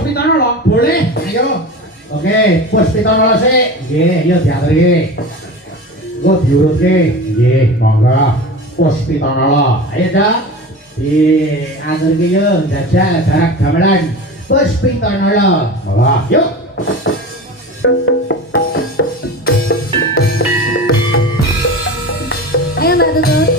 Pitono boleh, ayo. Oke, Bos Pitono sik. Nggih, ayo diaturke. Engko diurutke. Nggih, monggo. Bos Pitono. Ayo, Dak. Diaturke yo jajal jarak gamelan. Bos Pitono. Monggo, yuk. Ayo Mbak Tutut.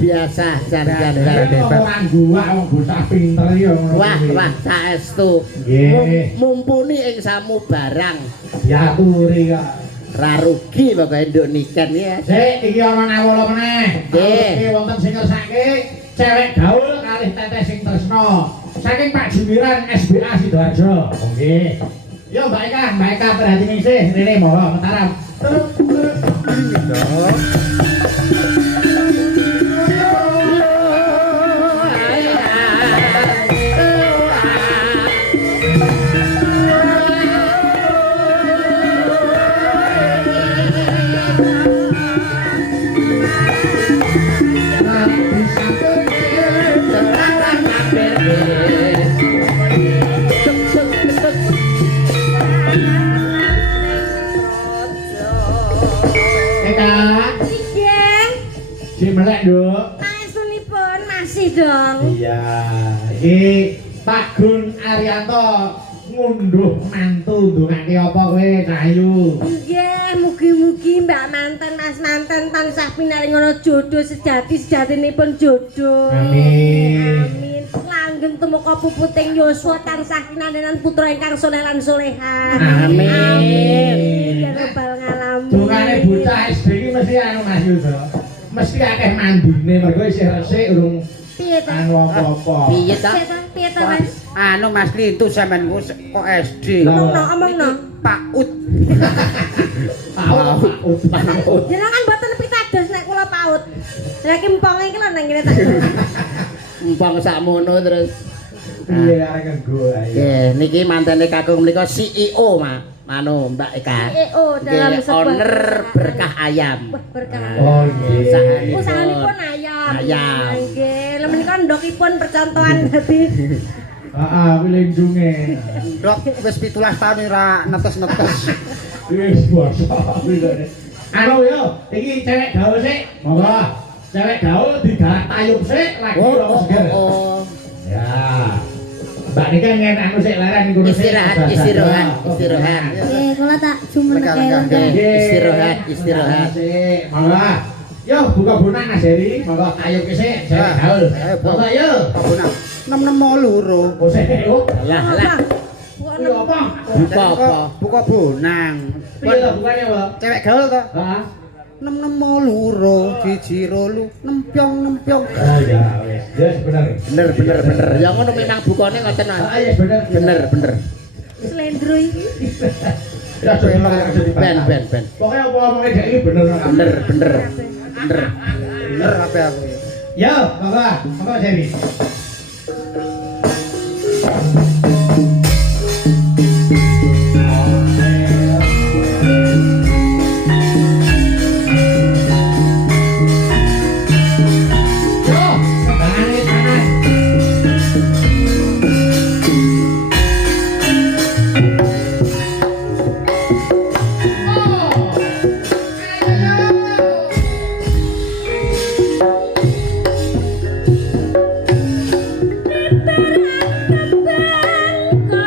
Biasa jan-jan orang gua wong bocah pinter ya ngono. Wah, saestu. Nggih. Mumpuni ing samu barang. Diaturi kok. Ra rugi pokoke nduk niken ya. Sik iki ana nawala meneh. Nggih. Wonten sing ngersake cewek gaul kalih teteh sing tresno. Saking Pak Jumiran SBA Sidoarjo. Nggih. Yo Mbak Eka perhatikan sih. Rene monggo Mataram. Si melek Duk. Pangesunipun masih dong. Iya. Iki Pak Gun Arianto ngunduh mantu ndongake apa kowe Cahayu? Nggih, mugi-mugi Mbak manten Mas manten tansah pinaringono jodoh sejati-sejatinipun jodoh. Amin. Amin. Langgeng tumeka puputing yuswa tansah kinandenan putra ingkang saleh lan salehah. Amin. Amin. Ya rabbal alamin. Dongane bocah SD iki mesti anu Mas Yudo. Mesti akeh mandine mergo isih resik urung Piye to? anu apa-apa. Piye ta? Piye to Mas? Anu Mas Lintu sampean kok SD. Omongno. Paut. Paut. Jenengan mboten pitados nek kula paut. Lah ki emponge iki lho nang ngene tak. Empang sakmono terus. Piye arek nggo ae. Nggih, niki mantene kakung menika CEO, Manu Mbak Eka. CEO dalam Nggih, sebuah owner perusahaan. berkah ayam. Wah, berkah. Oh nggih. Usahanipun ayam. Ayam. Nggih, lha menika ndokipun percontohan dadi Heeh, wilindunge. Dok, wis 17 tahun ora netes-netes. Wis basa. Anu yo, iki cewek gaul sik. Monggo. Cewek gaul digarap tayub sik lagi ora seger. Ya. Mbak niki ngen anu sik leren niku Istirahat. kula tak jumeneke. Istirahat. Monggo. Yo buka bunak Mas Heri, monggo tayub ki sik cewek gaul. Monggo yo. Kabuna. 662. Oh sik yo. Lah. Yo apa? Buka apa? Buka bonang. Piye to bukane, Pak? Cewek gaul to? Heeh. 662 siji rolu nempyong. Oh ya wis. Yes bener. Bener. Ya ngono memang bukane ngoten Mas. Ah yes bener. Bener. Slendro iki. Ya Ben. Pokoknya apa omongnya dia ini bener. Bener apa aku. Ya, monggo Jerry. Yo, tangan kanan. Kembang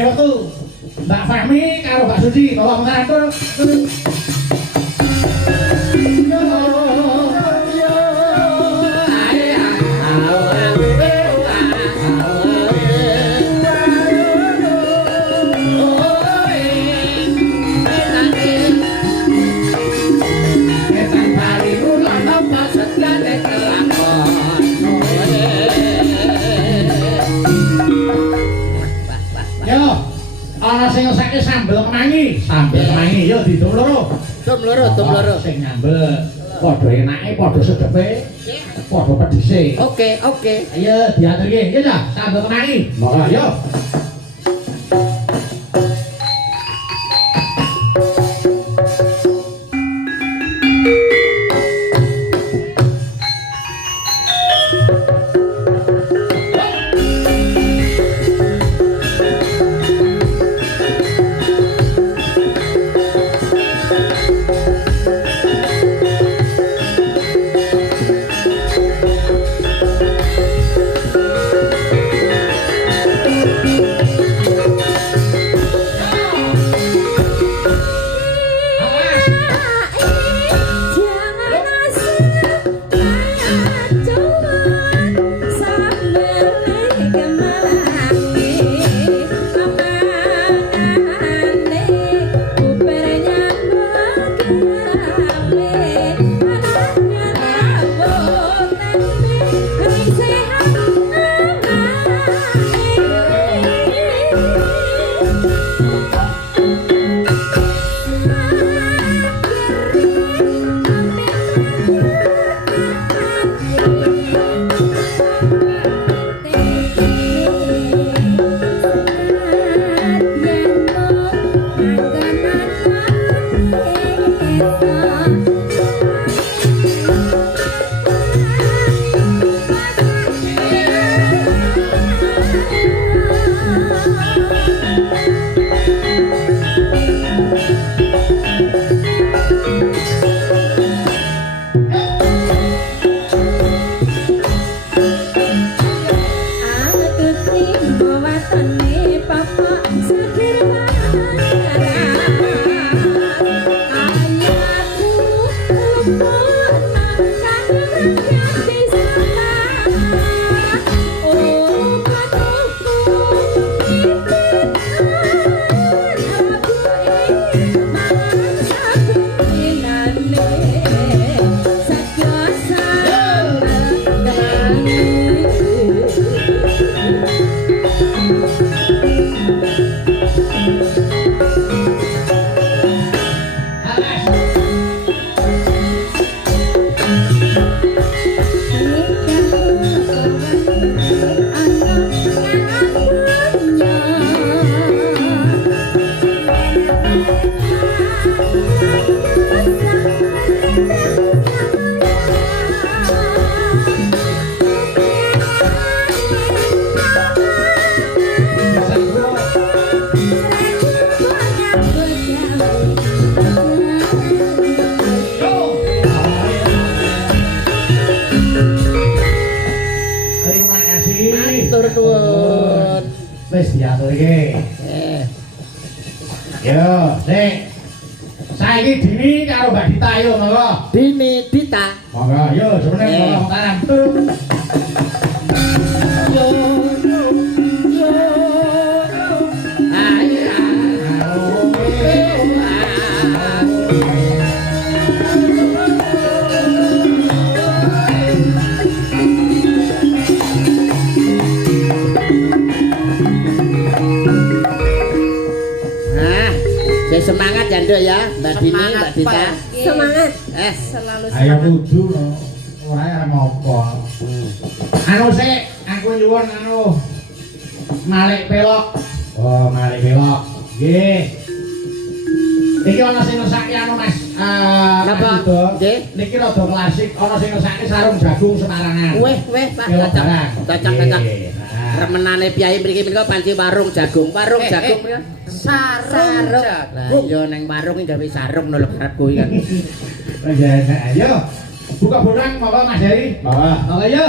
Bene waktu Mbak Fahmi karo Mbak Suci bawa mengatur. Yo, ana sing ngesake sambel kemangi. Sambel kemangi yo didum loro. Dum loro. Sing nyambel padha enake, padha sedepe, padha pedhise. Oke. Ayo diaturke, yo ta, sambel kemangi. Monggo yo. Wis diaturke. Yo, sing saiki Dini karo Mbak Dita yo monggo. Dini Dita. Monggo yo jenenge monggo tanam. Yo. Semangat ya Nduk ya, Mbak Dini, Mbak Dita. Semangat. Selalu semangat. Ayo kudu no. Ora ya apa. Anu sik, aku nyuwun anu Malik Pelok. Oh, Malik Pelok. Nggih. Iki ana sing ngesaki anu Mas. Napa? Nggih. Niki rada klasik, ana sing ngesaki sarung jagung Semarangan. Weh, Pak. Cocok. Remenane piyai mriki menika panci warung jagung. Warung jagung ya. Sarung. Lah iya ning warung iki gawe sarung lho karepku iki kan. Ayo. Buka bodang monggo Mas Heri. Monggo. Monggo yo.